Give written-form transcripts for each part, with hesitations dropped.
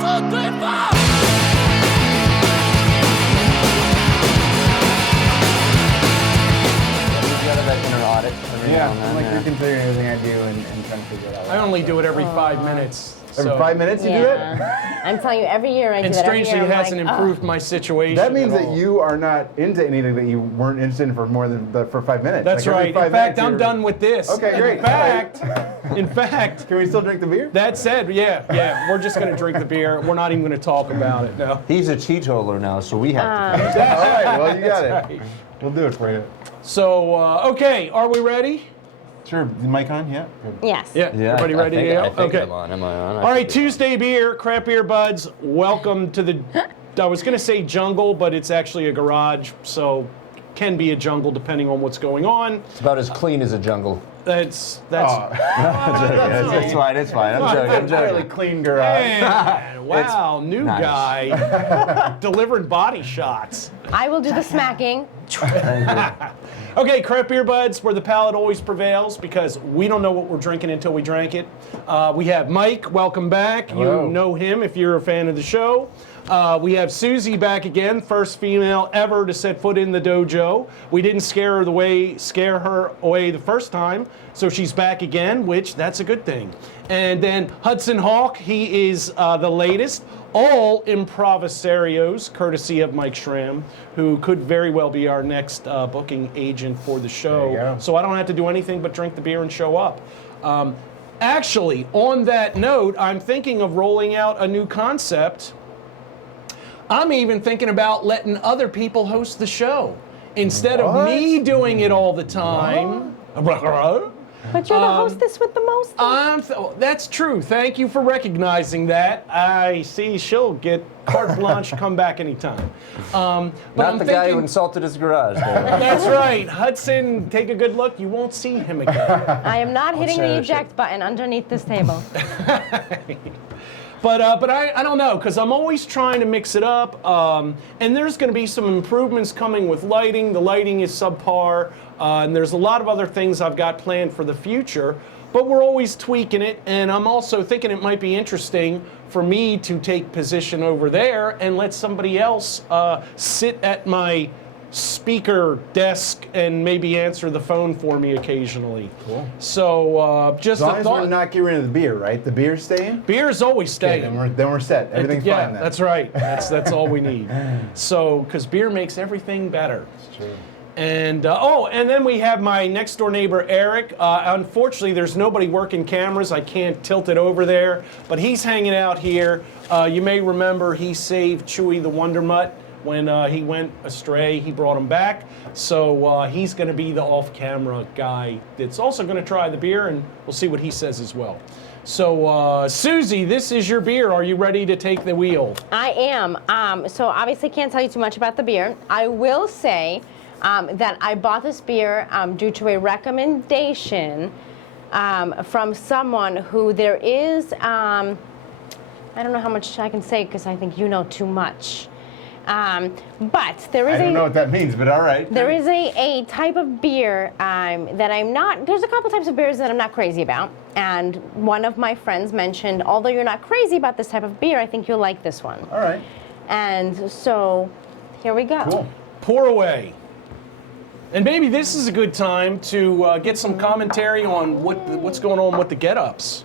2, 3, 4! That inner audit. Yeah, I'm like reconsidering everything I do and trying to figure it out. I only do it every 5 minutes. Every so. 5 minutes you do it? I'm telling you, every year I do And that. Every strangely, year it I'm hasn't like, improved my situation. That means at that all. you are not into anything that you weren't interested in for more than for 5 minutes. That's like right. every 5 In fact, minutes I'm you're- done with this. Okay, great. In fact, Can we still drink the beer? that said, yeah, we're just going to drink the beer. We're not even going to talk about it. No. He's a teetotaler now, so we have to. All right, well, you got That's it. right. We'll do it for you. So, okay, are we ready? Sure. The mic on? Yeah. Good. yes. Yeah. Everybody ready to go? I think Okay. I'm on. Am I on? All right, Tuesday beer, Crap Beer Budz. Welcome to the, I was going to say jungle, but it's actually a garage, so can be a jungle depending on what's going on. It's about as clean as a jungle. That's Oh, It's fine. It's fine. I'm joking. I'm fairly joking. clean garage. Man, wow, new nice. guy delivering body shots. I will do the smacking. Thank you. Okay, Crap Beer Budz, where the palate always prevails because we don't know what we're drinking until we drank it. We have Mike, welcome back. Hello. You know him if you're a fan of the show. We have Susie back again, first female ever to set foot in the dojo. We didn't scare her away the first time, so she's back again, which that's a good thing. And then Hudson Hawk, he is the latest. All improvisarios, courtesy of Mike Schramm, who could very well be our next booking agent for the show. There you go. So I don't have to do anything but drink the beer and show up. Actually, on that note, I'm thinking of rolling out a new concept. I'm even thinking about letting other people host the show instead of me doing it all the time. But you're the hostess with the most. That's true. Thank you for recognizing that. I see she'll get carte blanche, come back anytime. But Not I'm the guy who thinking- insulted his garage. That's right. Hudson, take a good look. You won't see him again. I am not hitting the share. eject button underneath this table. But I don't know, because I'm always trying to mix it up. And there's going to be some improvements coming with lighting. The lighting is subpar. And there's a lot of other things I've got planned for the future. But we're always tweaking it. And I'm also thinking it might be interesting for me to take position over there and let somebody else sit at my speaker desk and maybe answer the phone for me occasionally. Cool. So just As long a as thought. we're not getting rid of the beer, right? The beer's staying? Beer's always Okay, staying. then we're set. Everything's Yeah, fine then. that's right. That's all we need. So, because beer makes everything better. It's true. And and then we have my next door neighbor Eric. Unfortunately, there's nobody working cameras. I can't tilt it over there, but he's hanging out here. You may remember he saved Chewy the Wonder Mutt when he went astray. He brought him back, so he's going to be the off-camera guy that's also going to try the beer, and we'll see what he says as well. So, Susie, this is your beer. Are you ready to take the wheel? I am. So obviously can't tell you too much about the beer. I will say that I bought this beer due to a recommendation from someone who there is, I don't know how much I can say because I think you know too much. But there is I don't know what that means, but all right. there is a type of beer that I'm not, there's a couple types of beers that I'm not crazy about. And one of my friends mentioned, although you're not crazy about this type of beer, I think you'll like this one. All right. And so here we go. Cool. Pour away. And maybe this is a good time to get some commentary on what's going on with the get-ups.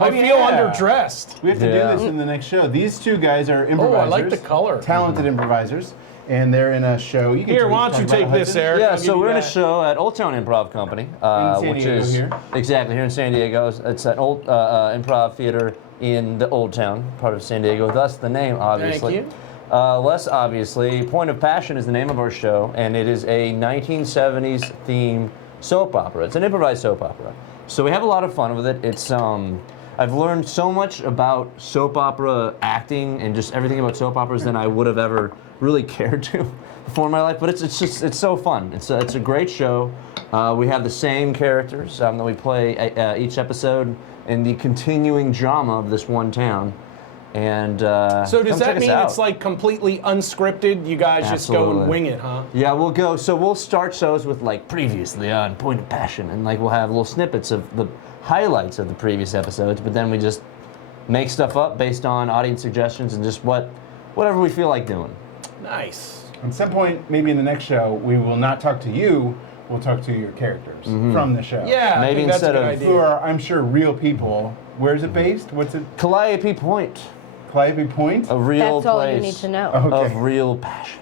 I feel yeah. underdressed. We have to Yeah. do this in the next show. These two guys are Oh, improvisers. I like the color. Talented improvisers. And they're in a show. You can Here, why don't you talk take about this, Hudson. Eric? Yeah, I'll so give you we're in a that. show at Old Town Improv Company, San which Diego is here. exactly here in San Diego. It's an old improv theater in the Old Town, part of San Diego. Thus the name, obviously. Thank you. Less obviously, Point of Passion is the name of our show, and it is a 1970s themed soap opera. It's an improvised soap opera. So we have a lot of fun with it. It's I've learned so much about soap opera acting and just everything about soap operas than I would have ever really cared to before in my life. But it's so fun. It's a great show. We have the same characters that we play each episode in the continuing drama of this one town. And So does come that check us mean out. it's like completely unscripted? You guys just go Absolutely. and wing it, huh? Yeah, we'll go. So we'll start shows with like previously on Point of Passion, and like we'll have little snippets of the highlights of the previous episodes. But then we just make stuff up based on audience suggestions and just whatever we feel like doing. Nice. At some point, maybe in the next show, we will not talk to you. We'll talk to your characters from the show. Yeah, Maybe I think that's a instead good of- idea. Who are, I'm sure, real people. Where's it based? What's it? Calliope Point, Calliope Point? a real That's all place you need to know. Okay. of real passion.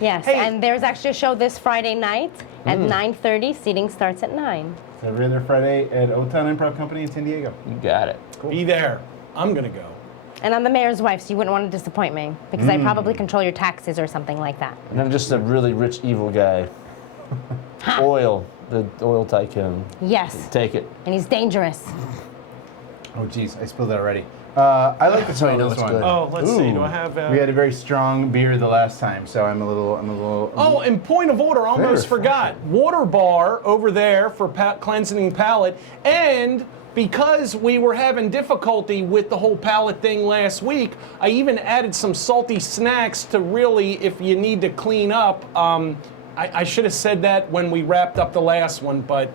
Yes, Hey. and there's actually a show this Friday night at 9:30. Seating starts at 9. Every other Friday at Old Town Improv Company in San Diego. You got it. Be there. I'm going to go. And I'm the mayor's wife, so you wouldn't want to disappoint me because I probably control your taxes or something like that. And I'm just a really rich, evil guy. Oil, the oil tycoon. Yes, Take it. and he's dangerous. Oh, geez, I spilled that already. I like the So you smell know of this it's one. good. Oh, let's see. Do Ooh. I have... We had a very strong beer the last time, so I'm a little. Oh, and point of order, almost Very forgot. Water bar over there for cleansing palate. And because we were having difficulty with the whole palate thing last week, I even added some salty snacks to really, if you need to clean up. I should have said that when we wrapped up the last one, but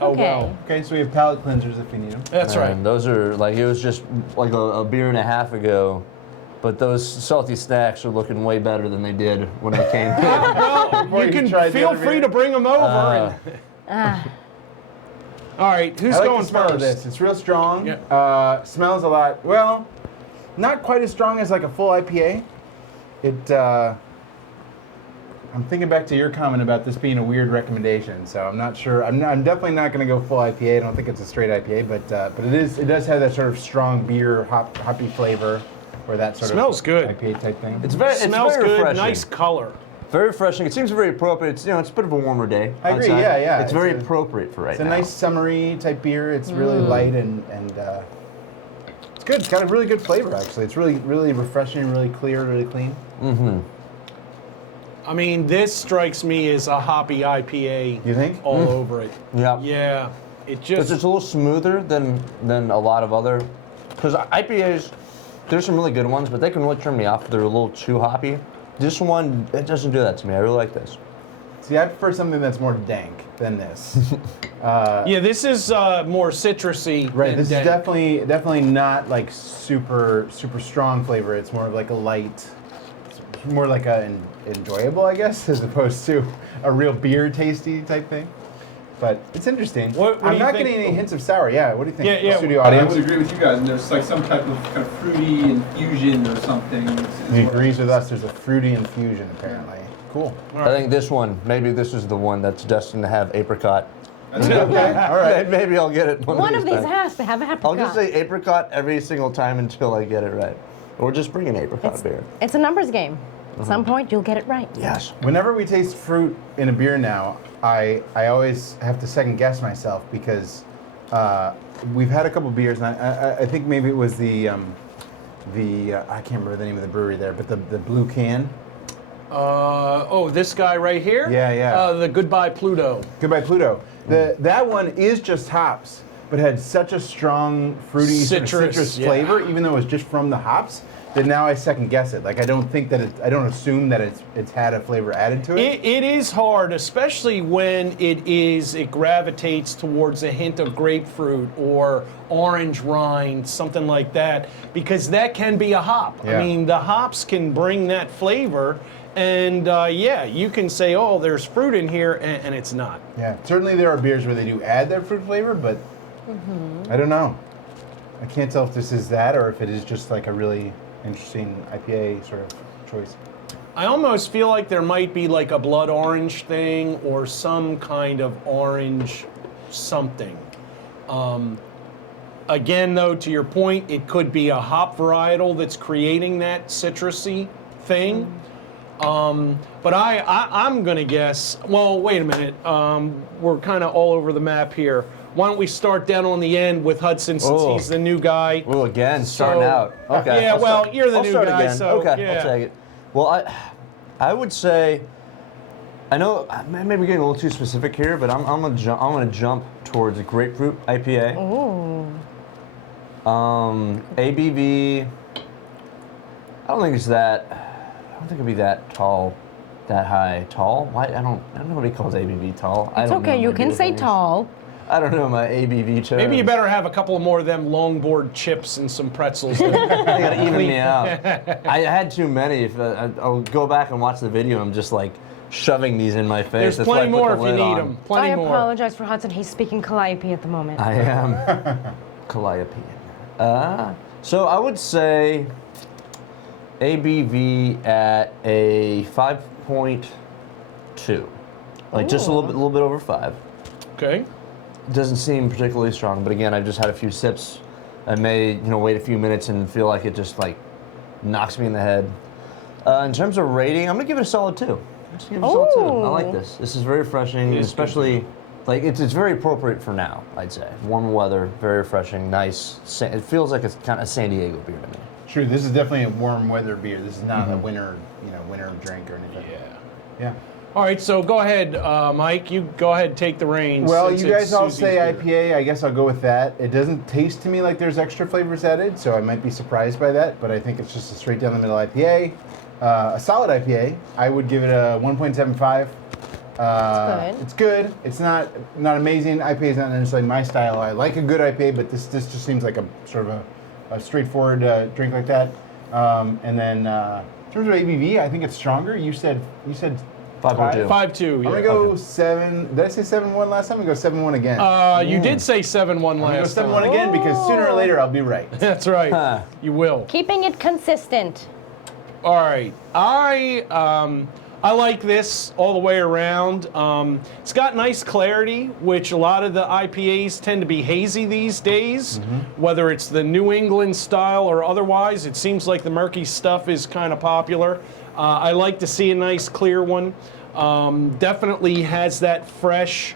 oh okay. well. Okay, so we have palate cleansers if you need them. That's right. And those are like, it was just like a beer and a half ago, but those salty snacks are looking way better than they did when they came in. Well, Before you you can tried the feel other free beer? to bring them over. All right, who's I like going the smell first? of this. It's real strong. Yeah. Smells a lot. Well, not quite as strong as like a full IPA. I'm thinking back to your comment about this being a weird recommendation, so I'm not sure. I'm definitely not going to go full IPA. I don't think it's a straight IPA, but it does have that sort of strong beer hoppy flavor, or that sort Smells of good. IPA type thing. It's Smells very good, refreshing. nice color. Very refreshing. It seems very appropriate. It's it's a bit of a warmer day. I agree, outside. yeah. It's very It's a- appropriate for right It's a now. nice summery type beer. It's really light and it's good. It's got a really good flavor actually. It's really refreshing, really clear, really clean. I mean, this strikes me as a hoppy IPA. You think? All over it. Yeah. Yeah. It It's just. just a little smoother than a lot of other, because IPAs, there's some really good ones, but they can really turn me off if they're a little too hoppy. This one, it doesn't do that to me. I really like this. See, I prefer something that's more dank than this. Yeah, this is more citrusy. Right. than This dank. is definitely not like super strong flavor. It's more of like a light, it's more like an enjoyable, I guess, as opposed to a real beer tasty type thing. But it's interesting. What do I'm you not think? getting any hints of sour. Yeah. What do you think? Yeah. Studio I audience. would agree with you guys. And there's like some type of kind of fruity infusion or something. He agrees with us. There's a fruity infusion apparently. Cool. I think this one, maybe this is the one that's destined to have apricot. Okay. All right. Maybe I'll get it One of these times. has to have apricot. I'll just say apricot every single time until I get it right. Or just bring an apricot beer. It's a numbers game. At some point, you'll get it right. Yes. Whenever we taste fruit in a beer now, I always have to second guess myself because we've had a couple beers, and I think maybe it was the I can't remember the name of the brewery there, but the blue can. This guy right here? Yeah. The Goodbye Pluto. Goodbye Pluto. That one is just hops, but had such a strong fruity sort of Citrus, citrus yeah. flavor, even though it was just from the hops. That now I second guess it. Like I don't assume that it's had a flavor added to it. It is hard, especially when it gravitates towards a hint of grapefruit or orange rind, something like that, because that can be a hop. Yeah. I mean, the hops can bring that flavor, and you can say, oh, there's fruit in here, and it's not. Yeah, certainly there are beers where they do add that fruit flavor, but I don't know. I can't tell if this is that or if it is just like a really interesting IPA sort of choice. I almost feel like there might be like a blood orange thing or some kind of orange something. Again, though, to your point, it could be a hop varietal that's creating that citrusy thing. But I'm going to guess, well, wait a minute. We're kind of all over the map here. Why don't we start down on the end with Hudson since Oh. he's the new guy? Well, again, starting So- out. Okay. Yeah, I'll well, start- you're the I'll new start guy, again. so, okay, yeah. I'll take it. Well, I would say, I know maybe getting a little too specific here, but I'm gonna jump towards a grapefruit IPA. Ooh. ABV. I don't think it'd be that tall, that high. Tall? Why? I don't. Nobody calls ABV tall. I It's don't okay. know You my can beer say things. tall. I don't know my ABV terms. Maybe you better have a couple more of them longboard chips and some pretzels. They gotta even me out. I had too many. If I'll go back and watch the video, I'm just like shoving these in my face. There's That's why plenty I put more the if you lid need on. them. Plenty I more. apologize for Hudson. He's speaking Calliope at the moment. I am Calliopean. So I would say ABV at a 5.2, like just a little bit over 5. Okay. Doesn't seem particularly strong, but again, I've just had a few sips. I may, wait a few minutes and feel like it just like knocks me in the head. In terms of rating, I'm gonna give it a solid 2. Just give it a solid 2. I like this. This is very refreshing, It is especially like it's very appropriate for now. I'd say warm weather, very refreshing, nice. It feels like it's kind of San Diego beer to me. True. This is definitely a warm weather beer. This is not a winter, winter drink or anything. Yeah. All right, so go ahead, Mike. You go ahead and take the reins. Well, since you guys it's all Susie's say beer. IPA. I guess I'll go with that. It doesn't taste to me like there's extra flavors added, so I might be surprised by that. But I think it's just a straight down the middle IPA. A solid IPA. I would give it a 1.75. It's good. It's not amazing. IPA is not necessarily my style. I like a good IPA, but this just seems like a sort of a straightforward drink like that. And then in terms of ABV, I think it's stronger. You said 5.2. 5.2. I'm Yeah. gonna go 7. Did I say 7-1 last time? I'm gonna go 7-1 again. You did say 7-1 I'm gonna go last 7-1 time. again because sooner or later I'll be right. That's right. Huh. You will. Keeping it consistent. All right. I like this all the way around. It's got nice clarity, which a lot of the IPAs tend to be hazy these days, whether it's the New England style or otherwise. It seems like the murky stuff is kind of popular. I like to see a nice clear one. Definitely has that fresh,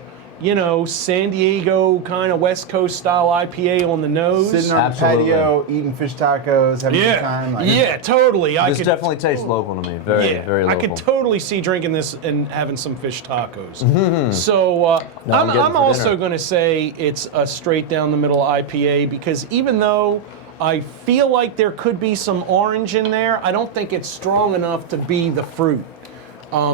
San Diego kind of West Coast style IPA on the nose. Sitting on Absolutely. the patio, eating fish tacos, having a good time. Yeah, totally. This definitely tastes local to me. Very, very I local. could totally see drinking this and having some fish tacos. So No, I'm getting I'm for also dinner. going to say it's a straight down the middle IPA because even though I feel like there could be some orange in there, I don't think it's strong enough to be the fruit.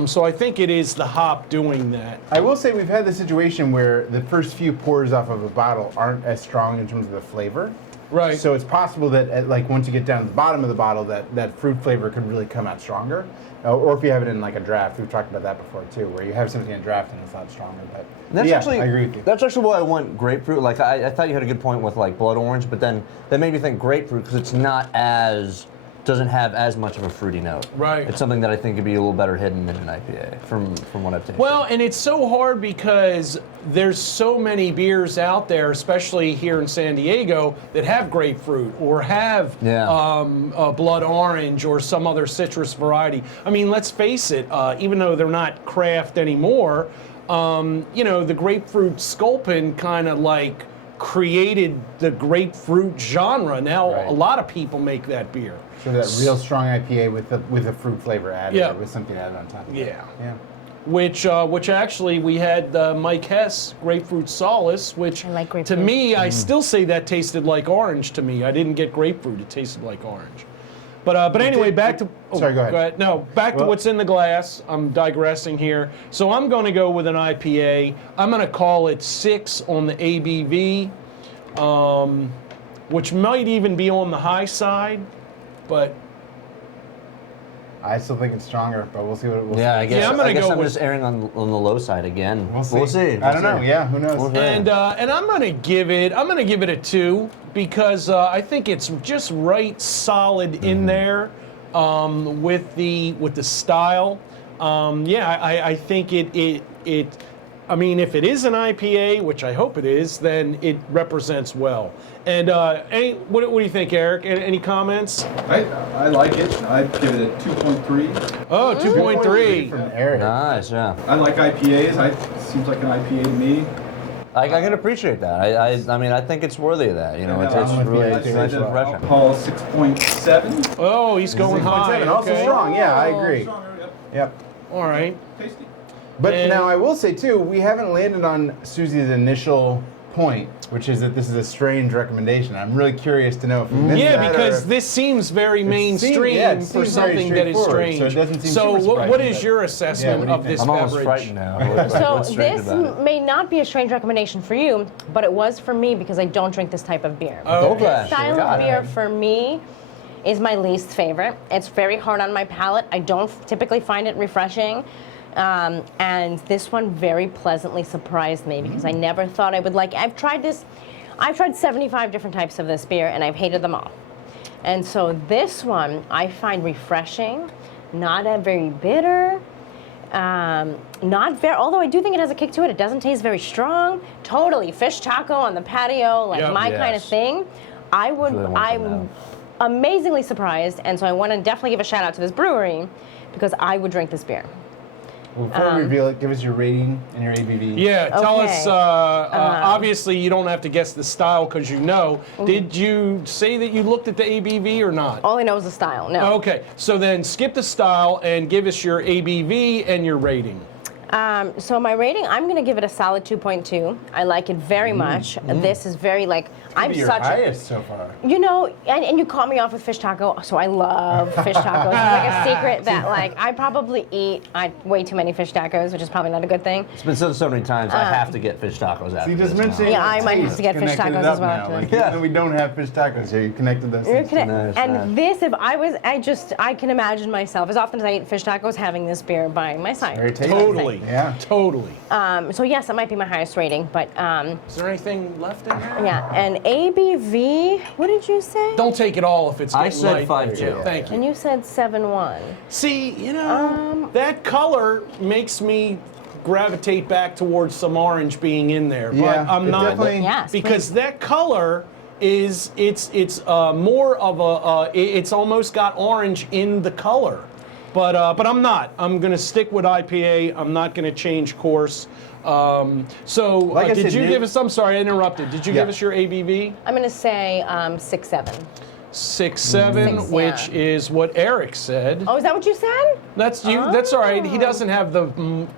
So I think it is the hop doing that. I will say we've had the situation where the first few pours off of a bottle aren't as strong in terms of the flavor. Right. So it's possible that once you get down to the bottom of the bottle, that fruit flavor could really come out stronger. Or if you have it in like a draft, we've talked about that before too, where you have something in a draft and it's not stronger. But That's yeah, actually, I agree with you. That's actually why I went grapefruit. Like I thought you had a good point with like blood orange, but then that made me think grapefruit because it's doesn't have as much of a fruity note. Right. It's something that I think could be a little better hidden in an IPA from what I've tasted. Well, and it's so hard because there's so many beers out there, especially here in San Diego, that have grapefruit or have blood orange or some other citrus variety. I mean, let's face it, even though they're not craft anymore, the grapefruit sculpin kind of like created the grapefruit genre. Now Right. a lot of people make that beer. So that real strong IPA with a fruit flavor added, Yeah. or with something added on top of it. Yeah. Yeah. Which actually we had Mike Hess Grapefruit Solace, which I like to grapefruit. me, I still say that tasted like orange to me. I didn't get grapefruit; it tasted like orange. But anyway, back to sorry, go ahead. No, back to Well- what's in the glass. I'm digressing here. So I'm going to go with an IPA. I'm going to call it 6 on the ABV, which might even be on the high side, but. I still think it's stronger, but we'll see what we'll see. I guess, Yeah, I'm gonna I guess go I'm with- just erring on the low side again. We'll see. We'll see. I don't know. Yeah, who knows? We'll see. And I'm gonna give it a 2 because I think it's just right solid in there with the style. I think it. I mean, if it is an IPA, which I hope it is, then it represents well. And what do you think, Eric? Any comments? I like it. I'd give it a 2.3. Oh, 2.3. From Eric. Nice, yeah. I like IPAs. It seems like an IPA to me. I can appreciate that. I mean, I think it's worthy of that. It's I'm with you. really I I'd say nice the and refreshing. alcohol 6.7. Oh, he's going high. 6.7, also Okay. strong. Yeah, I agree. Stronger, yep. Yep. All right. Tasty. But And- now I will say too, we haven't landed on Susie's initial point, which is that this is a strange recommendation. I'm really curious to know if we missed Yeah, that because or- this seems very mainstream it for seems very something that is straightforward, strange. so it doesn't seem So super what surprising, is but- your Yeah, assessment what do you of this I'm almost beverage? frightened now. So What's strange this about it? may not be a strange recommendation for you, but it was for me because I don't drink this type of beer. Oh, Gold Flash. Style Got of it. beer for me is my least favorite. It's very hard on my palate. I don't typically find it refreshing. And this one very pleasantly surprised me because I never thought I would like it. I've tried 75 different types of this beer and I've hated them all. And so this one I find refreshing, not very bitter, not very, although I do think it has a kick to it. It doesn't taste very strong. Totally fish taco on the patio, like Yep. my kind of Yes. thing. Really want some I'm now. amazingly surprised, and so I want to definitely give a shout out to this brewery because I would drink this beer. Well, before we reveal it, give us your rating and your ABV. Yeah, tell Okay. us. Obviously, you don't have to guess the style because you know. Did you say that you looked at the ABV or not? All I know is the style. No. Okay, so then skip the style and give us your ABV and your rating. So my rating, I'm going to give it a solid 2.2. I like it very much. This is very like I'm Maybe your such a, highest so far. you know, and you caught me off with fish taco, so I love fish tacos. It's like a secret that like I probably eat way too many fish tacos, which is probably not a good thing. It's been said so many times. I have to get fish tacos after So you just this mentioned now. Yeah, I might have taste to get fish connected tacos it up as well now. after. Like, Yeah. even though we don't have fish tacos here, you connected those things. Nice, And nice. this, if I can imagine myself, as often as I eat fish tacos, having this beer by my side. Very tasty. Totally. Yeah. Totally. So yes, that might be my highest rating, but Is there anything left in there? yeah. And ABV, what did you say? Don't take it all if it's I getting said light. 5.2. Thank you. And you said 7.1. See, you know, that color makes me gravitate back towards some orange being in there, but Yeah, I'm it not definitely- Yes, because that color is it's more of a it's almost got orange in the color, but I'm not. I'm gonna stick with IPA. I'm not gonna change course. So Like I did said, you you- give us? I'm sorry, I interrupted. Did you Yeah. give us your ABV? I'm going to say 6.7. 6.7, Six, which yeah. is what Eric said. Oh, is that what you said? That's you. That's all right. He doesn't have the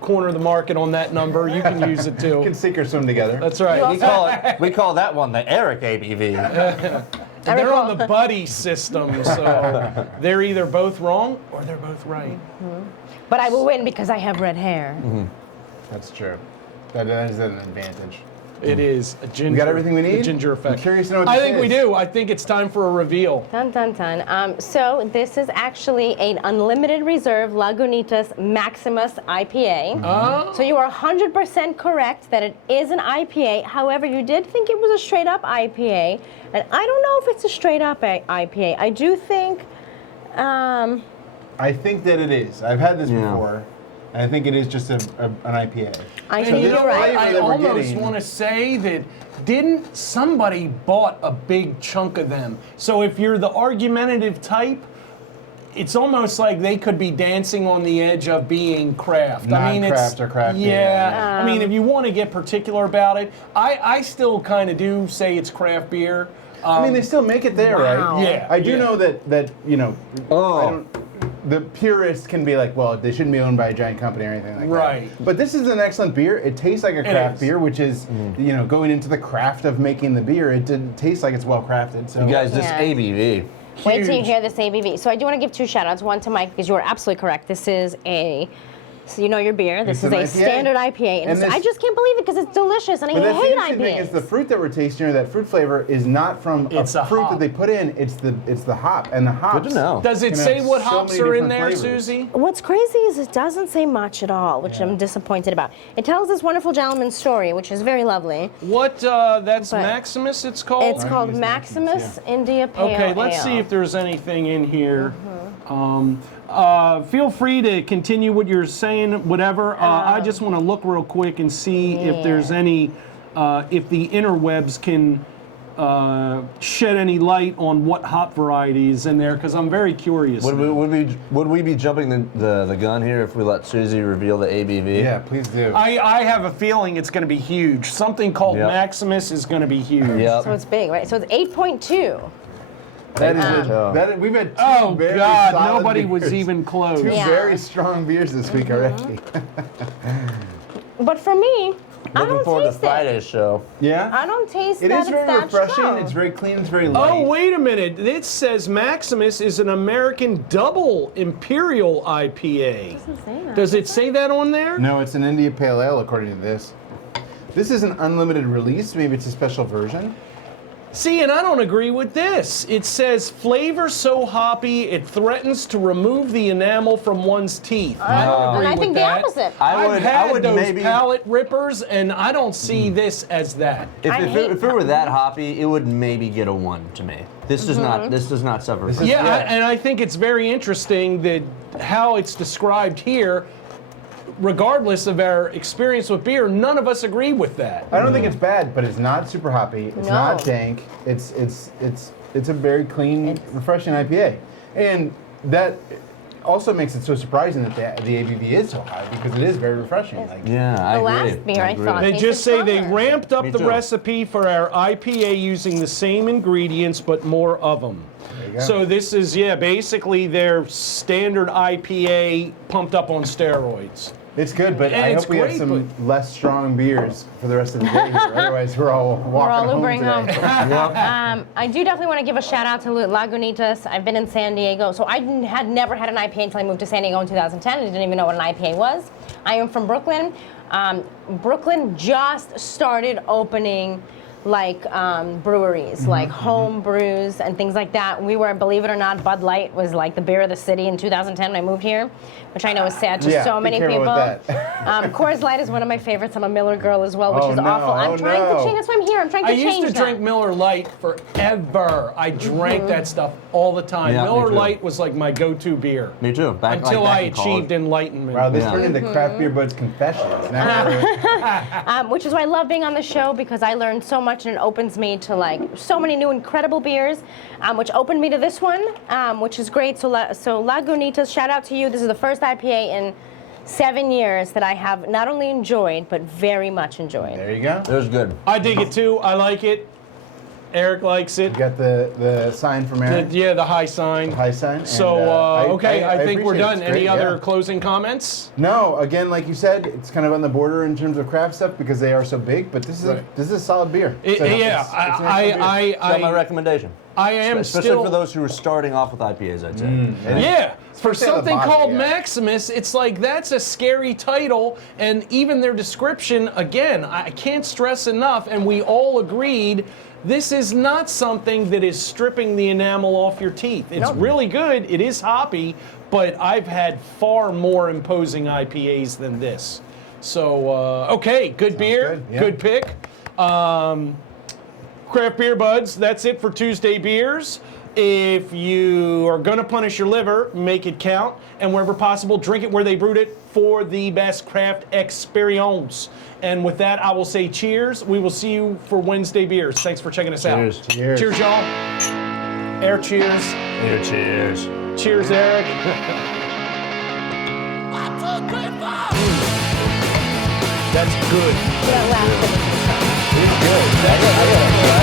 corner of the market on that number. You can use it You can too. sink or swim together. That's right. We call that one the Eric ABV. They're on the buddy system, so they're either both wrong or they're both right. But I will win because I have red hair. That's true. That is an advantage. It is a ginger. We got everything we the need? ginger I'm effect. curious to know what I this think we is. do. I think it's time for a reveal. Dun, dun, dun. So this is actually an Unlimited Reserve Lagunitas Maximus IPA. Oh. So you are 100% correct that it is an IPA. However, you did think it was a straight up IPA. And I don't know if it's a straight up IPA. I do think, I think that it is. I've had this Yeah. before, and I think it is just an IPA. I And think you you're know what? right. I that we're almost getting- want to say that didn't somebody bought a big chunk of them? So if you're the argumentative type, it's almost like they could be dancing on the edge of being craft. I mean, Non-craft it's or craft beer, yeah. I mean, if you want to get particular about it, I still kind of do say it's craft beer. I mean, they still make it there, Wow. right? Yeah, I do yeah. know that you know. Oh. I don't, the purists can be like, well, they shouldn't be owned by a giant company or anything like Right. that. But this is an excellent beer. It tastes like a craft is. beer, which is, you know, going into the craft of making the beer. It did taste like it's well crafted. So You guys, this Yeah. ABV. Wait till you Huge. hear this ABV. So I do want to give two shout outs. One to Mike, because you are absolutely correct. This is so you know your beer. This It's is an a IPA. standard IPA. And And I this- just can't believe it because it's delicious and I But that's the hate interesting thing is the IPAs. fruit that we're tasting here, that fruit flavor is not from It's a fruit hop. that they put in. It's the hop, and the hops. Good to know. Does it Can say have what so hops many are in different there, flavors. Susie? What's crazy is it doesn't say much at all, which I'm disappointed about. It tells this wonderful gentleman's story, which is very lovely. What? That's But- Maximus. It's called. It's called use Maximus Maximus, India Pale Okay, let's see Ale. if there's anything in here. Feel free to continue what you're saying, whatever. I just want to look real quick and see if there's any, if the interwebs can shed any light on what hop variety is in there, because I'm very curious. Would we be jumping the gun here if we let Susie reveal the ABV? Yeah, please do. I have a feeling it's going to be huge. Something called Yep. Maximus is going to be huge. Yep. So it's big, right? So it's 8.2. That is Um, we've had two Oh very God, solid nobody was beers. even close. Two Yeah. very strong beers this week already. But for me, Looking forward to taste it. Friday's show. Yeah? I don't taste It that is it's very that refreshing. strong. It's very clean. It's very light. Oh, wait a minute. It says Maximus is an American double imperial IPA. Doesn't say that. Does it say that on there? No, it's an India Pale Ale according to this. This is an unlimited release. Maybe it's a special version. See, and I don't agree with this. It says flavor so hoppy it threatens to remove the enamel from one's teeth. I don't agree And I with think the that. opposite. I've had those maybe palate rippers, and I don't see this as that. If, I if, hate it, if it were that hoppy, it would maybe get a 1 to me. This does not. This does not suffer. From Yeah, Yeah. and I think it's very interesting that how it's described here. Regardless of our experience with beer, none of us agree with that. I don't think it's bad, but it's not super hoppy. It's No. not dank. It's a very clean, refreshing IPA, and that also makes it so surprising that the ABV is so high because it is very refreshing. Like, Yeah, I The agree. last beer I agree. thought- They Makes just it say they stronger. ramped up Me the too. recipe for our IPA using the same ingredients but more of them. you go. So this is, yeah, basically their standard IPA pumped up on steroids. It's good, but And I it's hope we have great, some less strong beers for the rest of the day. Here. Otherwise, we're all walking home Ubering today. home. I do definitely want to give a shout out to Lagunitas. I've been in San Diego, so I had never had an IPA until I moved to San Diego in 2010. I didn't even know what an IPA was. I am from Brooklyn. Brooklyn just started opening like breweries, like home brews and things like that. We were, believe it or not, Bud Light was like the beer of the city in 2010 when I moved here, which I know is sad to Yeah, so be many careful people. with that. Coors Light is one of my favorites. I'm a Miller girl as well, which Oh, is no. awful. I'm Oh, trying no. to change. That's why I'm here. I'm trying to I change used to that. drink Miller Lite forever. I drank that stuff all the time. Yeah, me Miller too. Lite was like my go-to beer. Me too. Back, Until like, I back in college. achieved enlightenment. Wow, this Yeah. turned into Craft Beer Bud's confessions. Now Which is why I love being on the show because I learned so much and it opens me to like so many new incredible beers, which opened me to this one, which is great. So Lagunitas, shout out to you. This is the first IPA in 7 years that I have not only enjoyed but very much enjoyed. there you go. It was good. I dig it too. I like it. Eric likes it. You got the sign from Aaron. Yeah, the high sign. High sign. So, and, okay, I think we're appreciate it. done. It's Any great, other yeah. closing comments? No, again, like you said, it's kind of on the border in terms of craft stuff because they are so big. But this is Right. this is a solid beer. Yeah, So it's an excellent beer. It's my recommendation. I am Especially still. for those who are starting off with IPAs, I'd say. Yeah, for Especially on the something bottom, called yeah. Maximus, it's like that's a scary title, and even their description, again, I can't stress enough, and we all agreed, this is not something that is stripping the enamel off your teeth. It's really good, it is hoppy, but I've had far more imposing IPAs than this. So, okay, good beer, good, yeah. good pick. Craft Beer Buds, that's it for Tuesday Beers. If you are going to punish your liver, make it count. And wherever possible, drink it where they brewed it for the best craft experience. And with that, I will say cheers. We will see you for Wednesday Beers. Thanks for checking us Cheers. out. Cheers. Cheers, y'all. Air cheers. Here, cheers. Cheers, Eric. That's good. That last bit is It's good. I gotta